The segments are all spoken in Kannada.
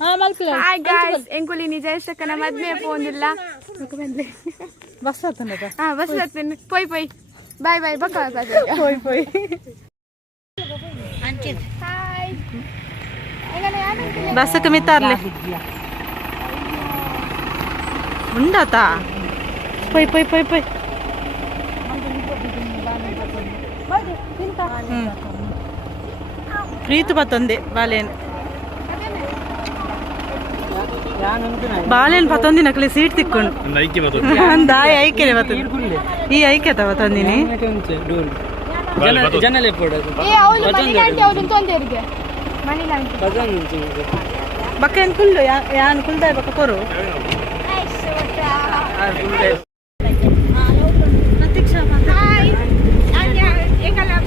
ಹಾಯ್ ಗಾಯ್ಸ್ ಎಂಕುಲಿ ನಿಜ ಇಷ್ಟಕ್ಕನ ಮದ್ಮೆ ಪೋಂದಿಲ್ಲ ಬಸ್ ಹತ್ತನದ ಬಸ್ ಹತ್ತೇನೆ ಪೊಯ್ ಪೊಯ್ ಬಾಯ್ ಬಾಯ್ ಬಕ್ಕ ಪೊಯ್ ಪೊಯ್ ಹಾಯ್ ಬಸ್ಸಕ್ಕೆ ಮಿತ್ತಾರ್ಲೆ ಉಂಡಾತಾ ಪೊಯ್ ಪೊಯ್ ಪೊಯ್ ಪೊಯ್ ಪ್ರೀತು ಬತ್ತೊಂದೆ ಬಾಲೇನು ಬಾಳೆನ್ ಪತ್ತೊಂದಿನ ಕಲೆ ಸೀಟ್ ತಿಕ್ಕೊಂಡು ದಾಯ ಐಕೆನೆ ಬರ್ತದೆ ಈ ಐಕ್ಯತ ಬತ್ತೊಂದಿನಿ ಬಕ್ಕ ಏನ್ ಕುಲ್ಲು ಯಾನ್ ಕುಲ್ದಾಯ್ ಬಕ್ಕ ಕೊರು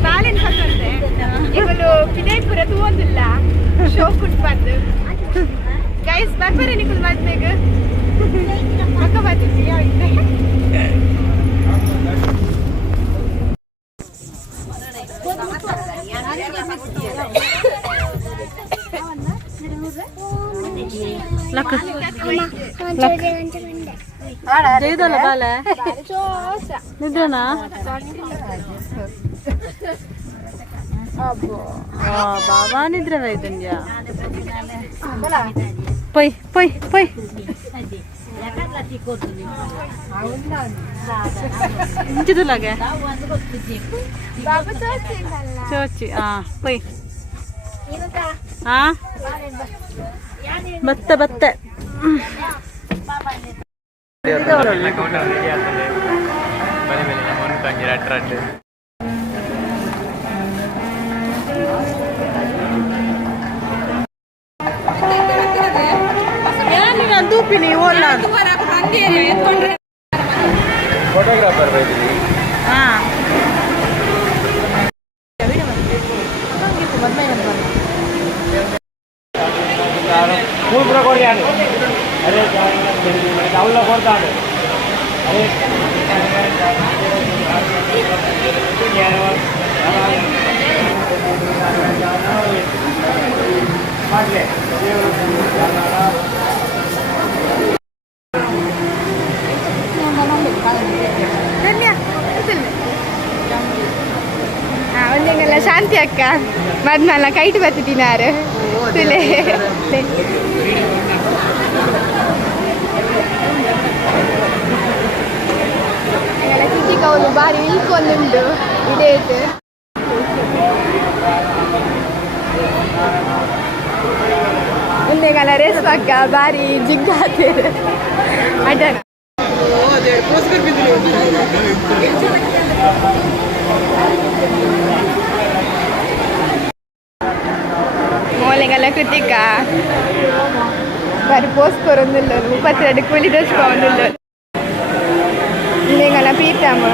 ಬಾಳೆನ್ ಪತ್ತೊಂದೆ ಈಗಲು ವಿಜಯಪುರ ತೂವೊಂದಿಲ್ಲ ಶೋ ಕುಟ್ ಬಂದು ಗೈಸ್ ಬರ್ಬಾರೆ ನಿಕುಲ್ ಮದ್ಮೆಗ್ ಪಕ್ಕ ಬರ್ತೀವಿ ಲಕ್ಕ ಜೈದಲ್ಲ ಬಾಲೆ ನಿಜನಾ ಬಾಬಾ ನಿದ್ರೆ ವೈದ್ಯ ಪೈ ಪೈ ಪೈ ಇಂಚಿದುಲಾಗೆ ಚೋಚಿ ಪೈ ಬತ್ತ ಬತ್ತ ದೂಪಿನಿ ಓಲ್ಲ ಫೋಟೋಗ್ರಾಫರ್ అదే టౌన్లో కొడతాడు అదే ಒಂದೆಂಗೆಲ್ಲ ಶಾಂತಿ ಅಕ್ಕ ಮದ್ನಲ್ಲ ಕೈಟ್ ಬತ್ತಿಟ್ಟಿನಾರು ಚಿಕ್ಕ ಬಾರಿ ಇಲ್ಕೊಂದುಂಡು ಇಡೇಟ್ ಒಂದೆಂಗಲ್ಲ ರೇಸ್ ಪಕ್ಕ ಬಾರಿ ಜಿಗ್ಗಾತೇರು ಅಡ್ಡ ಮೋಲೆಗೆಲ್ಲ ಕೃತಿಕ ಬಾರಿ ಪೋಸ್ ಕೊರೊಂದಿಲ್ಲ 32 ಕೂಲಿ ಡ್ರೆಸ್ ಪೌಂದಿಲ್ಲ ಇಂದೆಂಗಲ್ಲ ಪ್ರೀತಮ್ಮ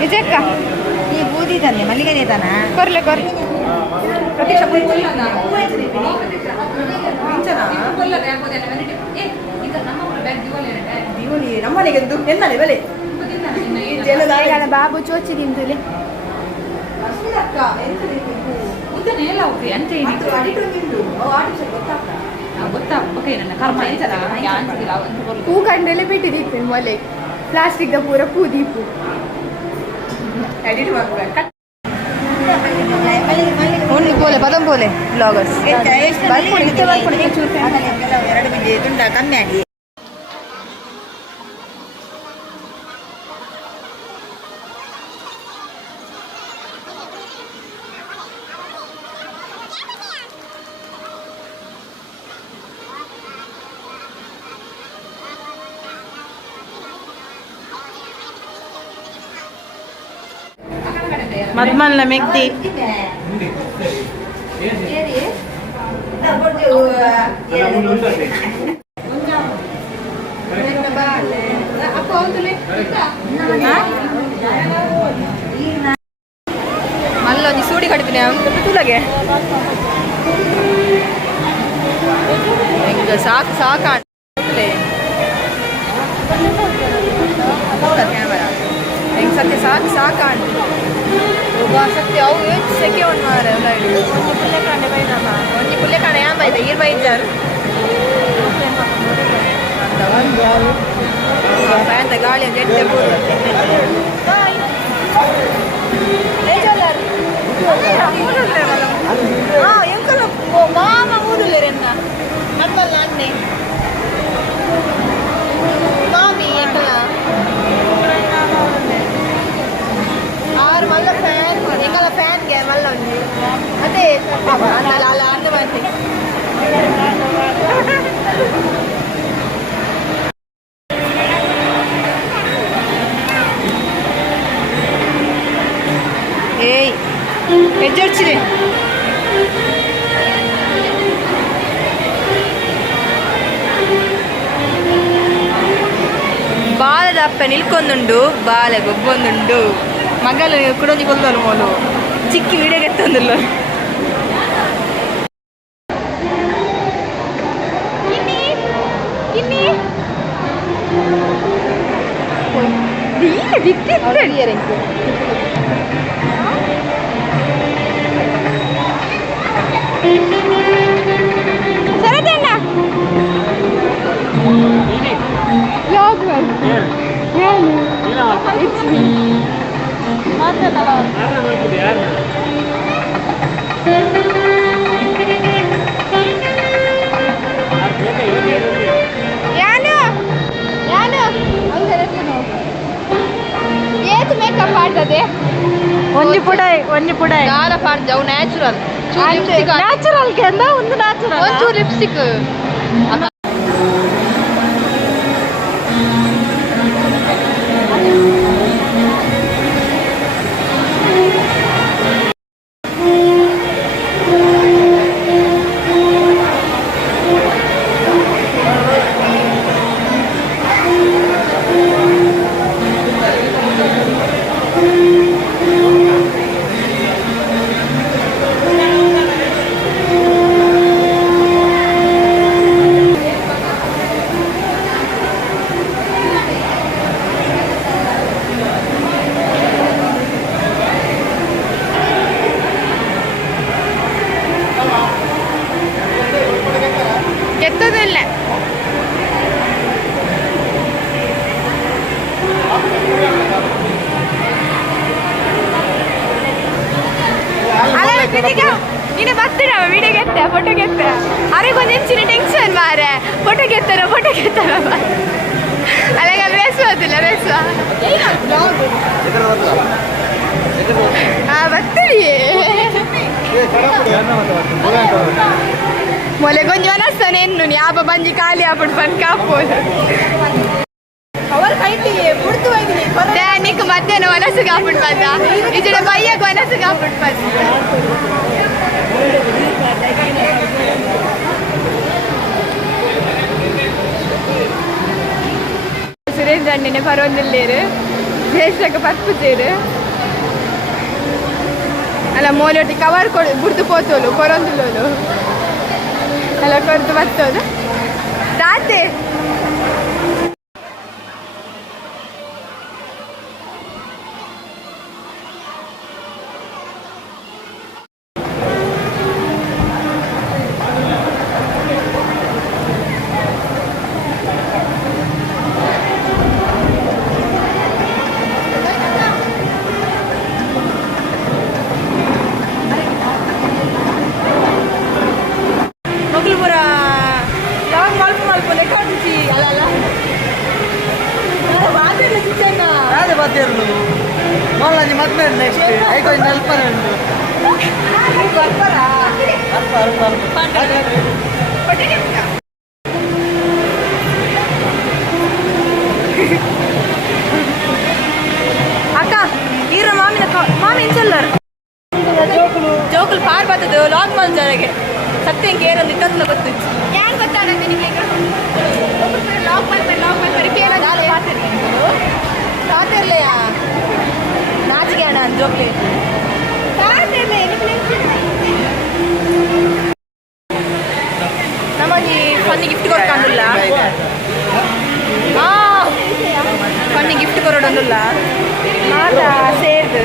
ನಿಜಕ್ಕ ಈ ಬೂದಿ ತಂದೆ ಮಲ್ಲಿಗೆ ತಾನ ಕೊರ್ಲೆ ಕೊರ್ಲೆ ನಮ್ಮನೆಗೆಂದು ಎಂದಾನೆ ಬೆಲೆ ಬಾಬು ಚೋಚಿ ತಿಂತಲೆ ಹೂ ಕಂಡ್ರೆಲ್ಲ ಬಿಟ್ಟಿದ್ದೀವಿ ಮೊಲೆ ಪ್ಲಾಸ್ಟಿಕ್ ಪೂರ ಪೂದೀಪು ಓನ್ಲಿ ಬೋಲೆ ಪದಂ ಬೋಲೆ ಬ್ಲಾಗರ್ಸ್ ಕಮ್ಮಿ ಆಗಿ ಮದ್ಮಲ್ನ ಮೆಗ್ದಿ ಮಲ್ಲೊಂದು ಸೂಡಿ ಕಟ್ತೀನಿ ತುಲಗೆ ಹೆಂಗ ಸಾಕು ಸಾಕು ಕ್ಯಾಮರಾ ಹೆಂಗ್ ಸತ್ಯ ಸಾಕು ಸಾಕಾಂಡು ಸತ್ಯ ಅವು ಹೆಚ್ಚು ಸೆಕೆ ಒಂದು ಮಾರ ಒಂದು ಪುಲ್ಲೆ ಕಾಂಡೆ ಬೈದಮ್ಮ ಒಂದು ಪುಲ್ಲೆ ಕಾಂಡೆ ಯಾ ಬೈದ ಈರು ಬೈದಾರು ಫ್ಯಾನ್ ಗಾಳಿ ಒಂದು ಎಟ್ಟೆ ಬೋರು ಎಂಕಲ್ಲ ಮಾಮ ಊರುಲ್ಲೇರೆನ್ನ ನಮ್ಮಲ್ಲ ಅಣ್ಣೆ ಮಾಮಿ ಎಂಕಲ್ಲ ಆರು ಮಲ್ಲ ಫ್ಯಾನ್ ಎಂಕಲ್ಲ ಫ್ಯಾನ್ಗೆ ಮಲ್ಲ ಉಂಟು ಅದೇ ಅಲ್ಲ ಅಲ್ಲ ಅಣ್ಣ ಬಂದೆ ಏಯ್ ಹೆಜ್ಜೊಡ್ಚಿದೆ ಬಾಲದ ಅಪ್ಪ ನಿಲ್ಕೊಂದುಂಡು ಬಾಲ ಗೊಬ್ಬೊಂದುಂಡು ಮಗಲು ಕುಡೊಂದಿ ಕೊಲ್ದೋಲು ಮೋಲು ಚಿಕ್ಕಿ ವಿಡಿಯೋಗೆ ಎತ್ತೊಂದುಲ್ಲ ಸರದಣ್ಣ ಏತು ಮೇಕಪ್ ಆಡ್ತದೆ ಒಂಜಿ ಪುಡಾಯಿ ದಾರ ಪಾಡ್ದು ಅವು ನ್ಯಾಚುರಲ್ ನ್ಯಾಚುರಲ್ ಕೆಂದ ಒಂದು ನ್ಯಾಚುರಲ್ ಒಂಚೂರು ಲಿಪ್ಸ್ಟಿಕ್ ಎತ್ತದಿಲ್ಲ ಇನ್ನು ಬರ್ತೀರ ವಿಡಿಯೋಗೆ ಎತ್ತ ಫೋಟೋಗೆ ಎತ್ತ ಅವರಿಗೊಂದು ಹೆಚ್ಚಿನ ಟೆನ್ಷನ್ ಮಾರೆ ಫೋಟೋಗೆ ಎತ್ತಾರ ಅಲ್ಲಾಗ ಬೇಸುವುದಿಲ್ಲ ಬೇಸುವ ಬರ್ತೀರಿ ಮೊಲೆ ಕೊಂಚ ಮನಸ್ತಾನೆ ಎನ್ನು ಯಾಪ ಬಂಜಿ ಖಾಲಿ ಆಗ್ಬಿಟ್ಟು ಬಂದು ಕಾಪೋದು నీకు మధ్యాహ్నం మనసు కాపుడు పదా ఇచ్చడ భయ్యకు మనసు కాపుడు పద సురేష్ దండిని పరొందులేరు దేశకు పసుపు చేరు అలా మోలొట్టి కవర్ బుర్దు పోతోలు కొరొందులోలు అలా కొరత బత్తోలు దాతే అక్క ఈర మామి ఎంచెల్లరు జోకులు పారిపోతుంది లాక్ మాల్ జరిగే సత్యం కేరంది ఇతరులు ಗೊತ್ತು ಏನ್ ಗೊತ್ತಾಡತ್ತೆ ನಿಮಗೆ ಲಾಕ್ ಮಾಡ್ತಾರೆ ಕೇಳೋದು ತಾತಿರ್ಲೆಯಾ ನಾಚಿಗೆ ಅಣ್ಣ ಜೋಕ್ಲಿ ತಾತಿರ್ಲೆ ನಮಗೆ ಫನ್ನಿ ಗಿಫ್ಟ್ ಕೊಡ್ಕೊಂಡಿಲ್ಲ ಫನ್ನಿ ಗಿಫ್ಟ್ ಕೊರೋಡೊಂದಿಲ್ಲ ಮಾತಾ ಸೇರ್ದು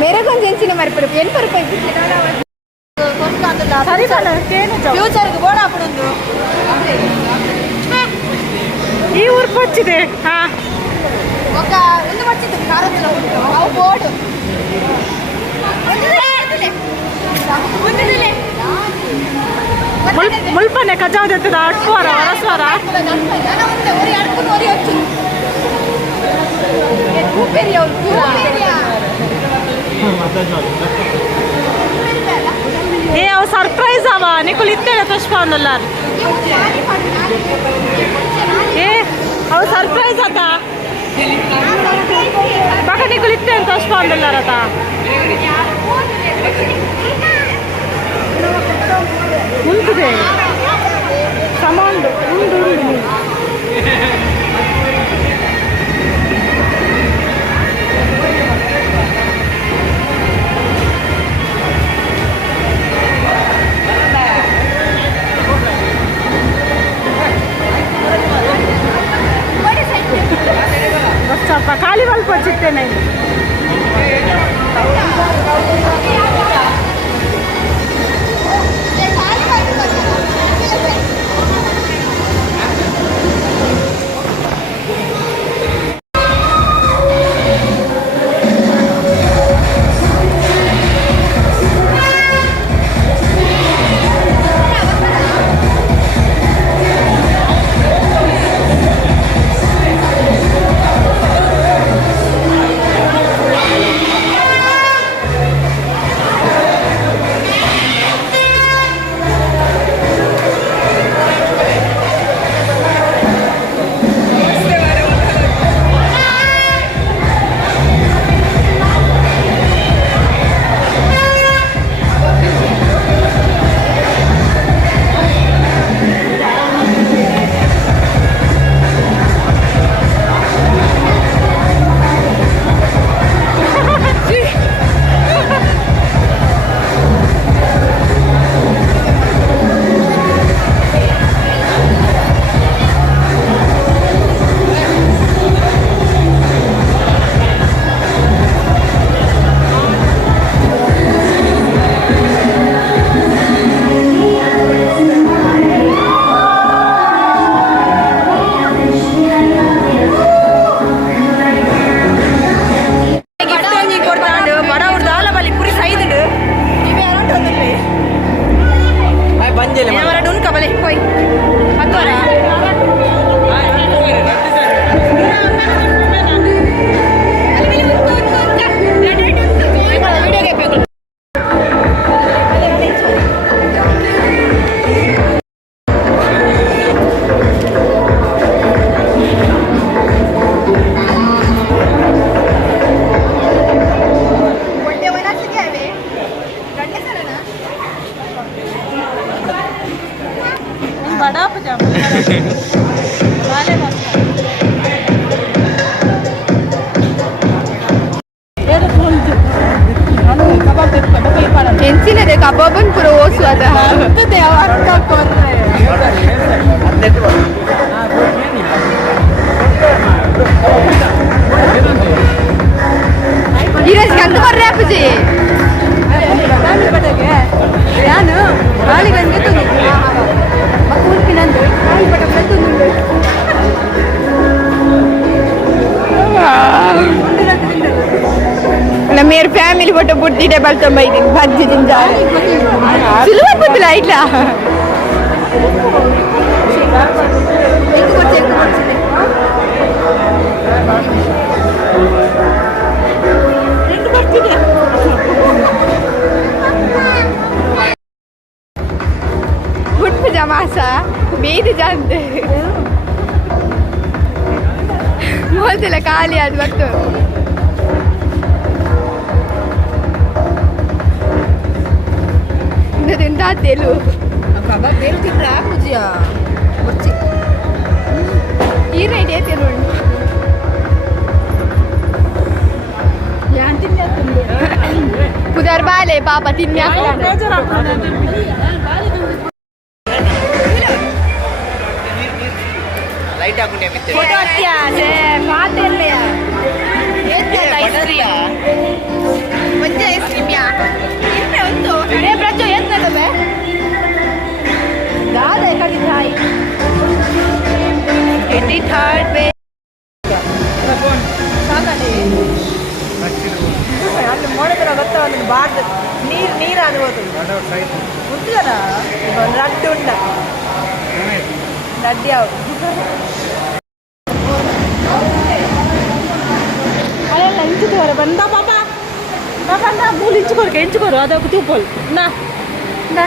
ಮೇರೆಗೊಂದು ಹೆಂಚಿನ ಮರಿಪಡು ಎಂಟು ರೂಪಾಯಿ ಫ್ಯೂಚರ್ಗೆ ಬೋಡ ಹಾಕೊಡೊಂದು ಈ ಊರು ಪಚ್ಚಿದೆ ಹಾ ఒక ಒಂದು వచ్చింది కారత్తులో అవు బోర్డు ಮುಲ್ಪನೆ ಕಜಾವದತ್ತದ ಅಟ್ವಾರ ವರಸ್ವಾರ ఒరి అడుకుని ఒరి వచ్చు ఊపేరియా ఊపేరియా ಏ ಅವು ಸರ್ಪ್ರೈಸ್ ಅವ ನಿಕುಲ್ ಇತ್ತೇನೆ ಪುಷ್ಪ ಒಂದಲ್ಲಾರ ಏ ಅವು ಸರ್ಪ್ರೈಸ್ ಆತ ಪಕ್ಕ ನಿಕುಲ್ ಇತ್ತೇನೆ ಪುಷ್ಪ ಒಂದಲ್ಲಾರತ ಉಂಟುದೆ ಸಮಾಂಡು ಉಂಡು ಉಂಡು ಸ್ವಲ್ಪ ಖಾಲಿ ಬಲ್ಪ ಚಿತ್ತೇನೆ बड़ा पजामा वाले ಎಂಚಿನದೆ ಕಬಾಬನ್ ಪುರ ಓಸು ಅದ ఈరోజు ఎంత కొర్ర రేపుజీ ನಾನು ನಾಳೆಗಂಗೆ ತಂದಿದ್ದೆ ಕೂಲ್ಪಿನಂದು ಕಾಯಿ ಪಟಪಟ ತಂದಿದ್ದೆ मेरे फैमिली फोटो बुट्टी टेबल तो मैं भज्जी दिन जा सुलभ बदला इला गुड पजामा सा बेद जानते बोलते ला खाली आज वक्त తింటా తెలు కబాబ్ తెలు తింటా పూజియా వచ్చి ఈ రైట్ ఏ తెలు యాన్ తిన్నేస్తుంది కుదర్ బాలే పాప తిన్యా ಫೋಟೋ ಹತ್ಯಾ ಪಾತೆ ಇಲ್ಲಯ ಐಸ್ ಕ್ರೀಮ್ ಮಂಜ ಐಸ್ ಕ್ರೀಮ್ ಯಾ ಇನ್ನೇ ಒಂದು ಕಡೆ ಪ್ರಜು ಏನ್ತದೆ ದಾದ ಏಕಾಗಿ ತಾಯಿ 83rd ಬೇ ಸಾಕಲ್ಲಿ ಅಲ್ಲಿ ನೋಡಿದ್ರೆ ಗೊತ್ತಾ ಒಂದು ಬಾರ್ದು ನೀರಾದು ಹೋಗ್ತದೆ ಗೊತ್ತಿಲ್ಲ ಒಂದು ರಡ್ಡು ಉಂಡ ರಡ್ಡಿ ಯಾವುದು ಅಲ್ಲೆಲ್ಲ ಇಂಚುಕೋರು ಬಂದ ಪಾಪ ಪಾಪ ನಾ ಮೂಲು ಇಂಚುಕೋರು ಅದಕ್ಕೆ ತೂಪೋಲ್ ನಾ ನಾ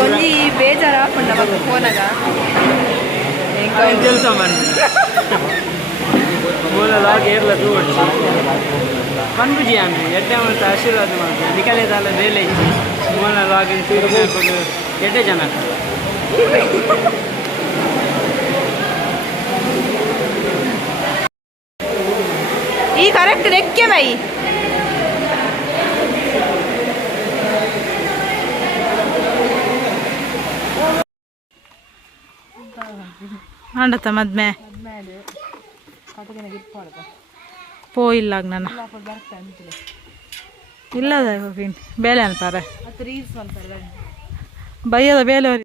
ಒಂಜಿ ಬೇಜಾರು ಹಾಕೊಂಡ ಮಗ ಫೋನಾಗ తెలుసా మరి ಮೂಲ ಏರ್ಲ ತೂಡ್ ಕನ್ಫ್ಯೂಜಿ ಆಮೆ ಎಡ್ಡೆ ಮತ್ತೆ ಆಶೀರ್ವಾದ ಮಾಡ್ತಾರೆ ನಿಕಲೇದಾಲ ಬೇಲೆ ಇಚ್ಚಿ ಮೂಲ ಲಾಗಿನ್ ತಿರುಗಿಕೊಂಡು ಎಡ್ಡೆ ಜನ ಈ ಕರೆಕ್ಟ್ ರೆಕ್ಕೆ ಮೈ ಆಂಡತ ಮದ್ಮೆ ಪೋಯಿಲ್ಲಾಗ ನನ್ನ ಇಲ್ಲದ ಬೇಲೆ ಅಂತಾರೆ ಬೈಯದ ಬೇಲೆ